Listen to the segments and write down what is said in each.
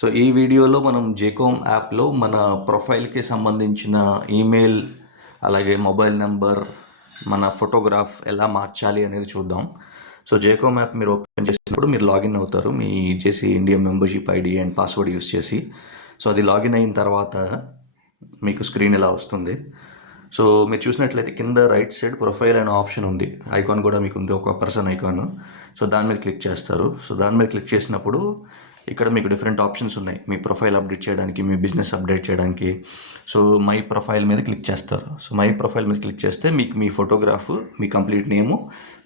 So ఈ వీడియోలో మనం జేకోమ్ యాప్లో మన ప్రొఫైల్కి సంబంధించిన ఈమెయిల్ అలాగే మొబైల్ నెంబర్ మన ఫోటోగ్రాఫ్ ఎలా మార్చాలి అనేది చూద్దాం. సో జేకోమ్ యాప్ మీరు ఓపెన్ చేసినప్పుడు మీరు లాగిన్ అవుతారు మీ JC India membership ID and password use చేసి. సో అది లాగిన్ అయిన తర్వాత మీకు స్క్రీన్ ఇలా వస్తుంది. సో మీరు చూసినట్లయితే కింద రైట్ సైడ్ ప్రొఫైల్ అనే ఆప్షన్ ఉంది, ఐకాన్ కూడా మీకు ఉంది, ఒక పర్సన్ ఐకాన్. సో దాని మీద క్లిక్ చేస్తారు. సో దాని మీద క్లిక్ చేసినప్పుడు ఇక్కడ మీకు డిఫరెంట్ ఆప్షన్స్ ఉన్నాయి, మీ ప్రొఫైల్ అప్డేట్ చేయడానికి, మీ బిజినెస్ అప్డేట్ చేయడానికి. సో మై ప్రొఫైల్ మీద క్లిక్ చేస్తారు. సో మై ప్రొఫైల్ మీద క్లిక్ చేస్తే మీకు మీ ఫోటోగ్రాఫ్, మీ కంప్లీట్ నేము,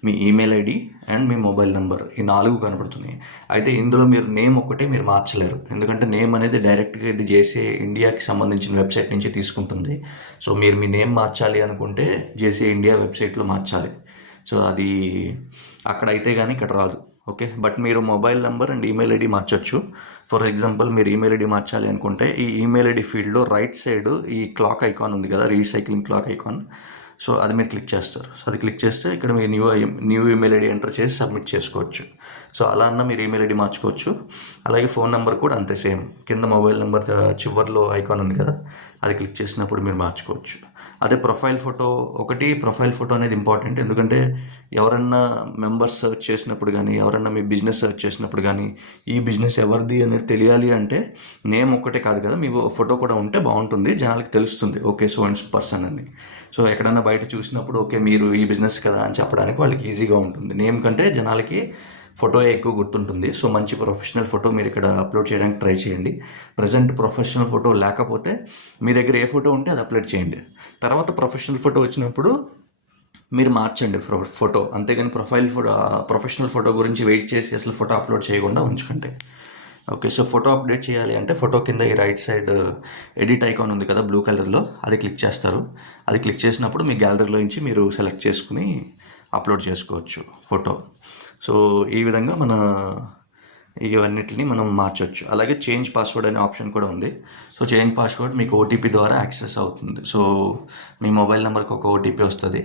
మీ ఈమెయిల్ ఐడి అండ్ మీ మొబైల్ నెంబర్, ఈ 4 కనబడుతున్నాయి. అయితే ఇందులో మీరు నేమ్ ఒక్కటే మీరు మార్చలేరు, ఎందుకంటే నేమ్ అనేది డైరెక్ట్గా ఇది జేసీ ఇండియాకి సంబంధించిన వెబ్సైట్ నుంచి తీసుకుంటుంది. సో మీరు మీ నేమ్ మార్చాలి అనుకుంటే జేసీ ఇండియా వెబ్సైట్లో మార్చాలి. సో అది అక్కడ అయితే కానీ ఇక్కడ రాదు. ఓకే, బట్ మీరు mobile number and email ID మార్చొచ్చు. ఫర్ ఎగ్జాంపుల్ మీరు ఈమెయిల్ ఐడి మార్చాలి అనుకుంటే ఈ ఈమెయిల్ ఐడి ఫీల్డ్లో రైట్ సైడ్ ఈ క్లాక్ ఐకాన్ ఉంది కదా, రీసైక్లింగ్ క్లాక్ ఐకాన్. సో అది మీరు క్లిక్ చేస్తారు. సో అది క్లిక్ చేస్తే ఇక్కడ మీరు న్యూ ఈమెయిల్ ఐడి ఎంటర్ చేసి సబ్మిట్ చేసుకోవచ్చు. సో అలా అన్న మీరు ఈమెయిల్ ఐడి మార్చుకోవచ్చు. అలాగే ఫోన్ నెంబర్ కూడా అంతే, సేమ్ కింద మొబైల్ నెంబర్ చివర్లో ఐకాన్ ఉంది కదా, అది క్లిక్ చేసినప్పుడు మీరు మార్చుకోవచ్చు. అదే ప్రొఫైల్ ఫోటో అనేది ఇంపార్టెంట్, ఎందుకంటే ఎవరన్నా మెంబర్స్ సెర్చ్ చేసినప్పుడు కానీ, ఎవరన్నా మీ బిజినెస్ సెర్చ్ చేసినప్పుడు కానీ, ఈ బిజినెస్ ఎవరిది అనేది తెలియాలి అంటే నేమ్ ఒక్కటే కాదు కదా, మీ ఫోటో కూడా ఉంటే బాగుంటుంది, జనాలకి తెలుస్తుంది ఓకే సో అండ్ పర్సన్ అని. సో ఎక్కడన్నా బయట చూసినప్పుడు ఓకే మీరు ఈ బిజినెస్ కదా అని చెప్పడానికి వాళ్ళకి ఈజీగా ఉంటుంది. నేమ్ కంటే జనాలకి ఫోటో ఎక్కువ గుర్తుంటుంది. సో మంచి ప్రొఫెషనల్ ఫోటో మీరు ఇక్కడ అప్లోడ్ చేయడానికి ట్రై చేయండి. ప్రజెంట్ ప్రొఫెషనల్ ఫోటో లేకపోతే మీ దగ్గర ఏ ఫోటో ఉంటే అది అప్లోడ్ చేయండి. తర్వాత ప్రొఫెషనల్ ఫోటో వచ్చినప్పుడు మీరు మార్చండి ఫోటో, అంతేగాని ప్రొఫెషనల్ ఫోటో గురించి వెయిట్ చేసి అసలు ఫోటో అప్లోడ్ చేయకుండా ఉంచుకుంటే. ఓకే, సో ఫోటో అప్డేట్ చేయాలి అంటే ఫోటో కింద ఈ రైట్ సైడ్ ఎడిట్ ఐకాన్ ఉంది కదా బ్లూ కలర్లో, అది క్లిక్ చేస్తారు. అది క్లిక్ చేసినప్పుడు మీ గ్యాలరీలో నుంచి మీరు సెలెక్ట్ చేసుకుని అప్లోడ్ చేసుకోవచ్చు ఫోటో. సో ఈ విధంగా ఇవన్నిటిని మనం మార్చవచ్చు. అలాగే చేంజ్ పాస్వర్డ్ అనే ఆప్షన్ కూడా ఉంది. సో చేంజ్ పాస్వర్డ్ మీకు ఓటీపీ ద్వారా యాక్సెస్ అవుతుంది. సో మీ మొబైల్ నెంబర్కి ఒక ఓటీపీ వస్తుంది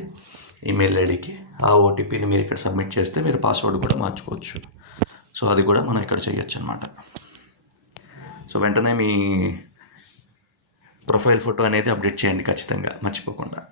ఈమెయిల్ ఐడికి, ఆ ఓటీపీని మీరు ఇక్కడ సబ్మిట్ చేస్తే మీరు పాస్వర్డ్ కూడా మార్చుకోవచ్చు. సో అది కూడా మనం ఇక్కడ చేయొచ్చు అనమాట. సో వెంటనే మీ ప్రొఫైల్ ఫోటో అనేది అప్డేట్ చేయండి ఖచ్చితంగా, మర్చిపోకుండా.